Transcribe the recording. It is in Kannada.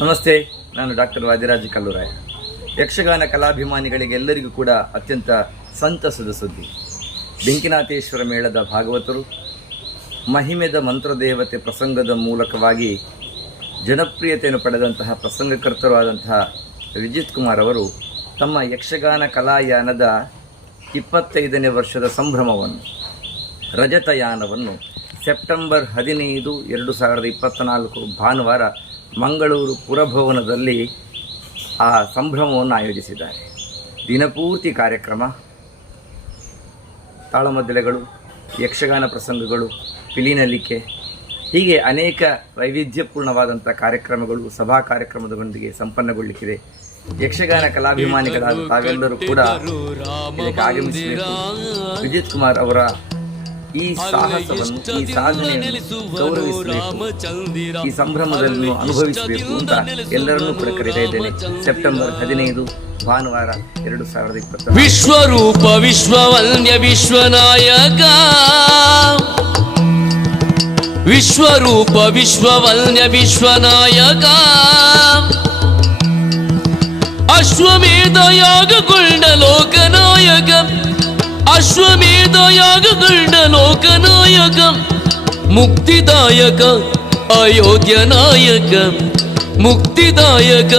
ನಮಸ್ತೆ, ನಾನು ಡಾಕ್ಟರ್ ವಾದಿರಾಜ ಕಲ್ಲೂರಾಯ. ಯಕ್ಷಗಾನ ಕಲಾಭಿಮಾನಿಗಳಿಗೆಲ್ಲರಿಗೂ ಕೂಡ ಅತ್ಯಂತ ಸಂತಸದ ಸುದ್ದಿ. ಬೆಂಕಿನಾಥೇಶ್ವರ ಮೇಳದ ಭಾಗವತರು ಮಹಿಮೆದ ಮಂತ್ರದೇವತೆ ಪ್ರಸಂಗದ ಮೂಲಕವಾಗಿ ಜನಪ್ರಿಯತೆಯನ್ನು ಪಡೆದಂತಹ ಪ್ರಸಂಗಕರ್ತರು ಆದಂತಹ ವಿಜಿತ್ ಕುಮಾರ್ ಅವರು ತಮ್ಮ ಯಕ್ಷಗಾನ ಕಲಾಯಾನದ 25ನೇ ವರ್ಷದ ಸಂಭ್ರಮವನ್ನು, ರಜತಯಾನವನ್ನು ಸೆಪ್ಟೆಂಬರ್ 15, 2024 ಭಾನುವಾರ ಮಂಗಳೂರು ಪುರಭವನದಲ್ಲಿ ಆ ಸಂಭ್ರಮವನ್ನು ಆಯೋಜಿಸಿದ್ದಾರೆ. ದಿನಪೂರ್ತಿ ಕಾರ್ಯಕ್ರಮ, ತಾಳಮದ್ದಳೆಗಳು, ಯಕ್ಷಗಾನ ಪ್ರಸಂಗಗಳು, ಪಿಲಿನಲಿಕೆ, ಹೀಗೆ ಅನೇಕ ವೈವಿಧ್ಯಪೂರ್ಣವಾದಂಥ ಕಾರ್ಯಕ್ರಮಗಳು ಸಭಾ ಕಾರ್ಯಕ್ರಮದೊಂದಿಗೆ ಸಂಪನ್ನಗೊಳ್ಳಲಿಕ್ಕಿದೆ. ಯಕ್ಷಗಾನ ಕಲಾಭಿಮಾನಿಗಳಾದ ತಾವೆಲ್ಲರೂ ಕೂಡ ಇದಕ್ಕೆ ಆಗಮಿಸಬೇಕು. ವಿಜಿತ್ ಕುಮಾರ್ ಅವರ ಈ ಸಾಹಸವನ್ನು, ಈ ಸಾಧನೆಯನ್ನು ಗೌರವಿಸಬೇಕು, ಈ ಸಂಭ್ರಮದಲ್ಲಿ ಅನುಭವಿಸಬೇಕು ಅಂತ ಎಲ್ಲರನ್ನೂ ಕೂಡ ಕರೀತಾ ಇದ್ದೇನೆ. ಸೆಪ್ಟೆಂಬರ್ 15 ಭಾನುವಾರ 2024. ವಿಶ್ವರೂಪ ವಿಶ್ವವನ್ಯ ವಿಶ್ವನಾಯಕ, ವಿಶ್ವರೂಪ ವಿಶ್ವವನ್ಯ ವಿಶ್ವನಾಯಕ, ಅಶ್ವಮೇಧ ಯಾಗಗೊಂಡ ಲೋಕನಾಯಕ, ಅಶ್ವಮೇಧ ಯಾಗಗೊಂಡ ಲೋಕನಾಯಕ, ಮುಕ್ತಿದಾಯಕ ಅಯೋಧ್ಯ ನಾಯಕ, ಮುಕ್ತಿದಾಯಕ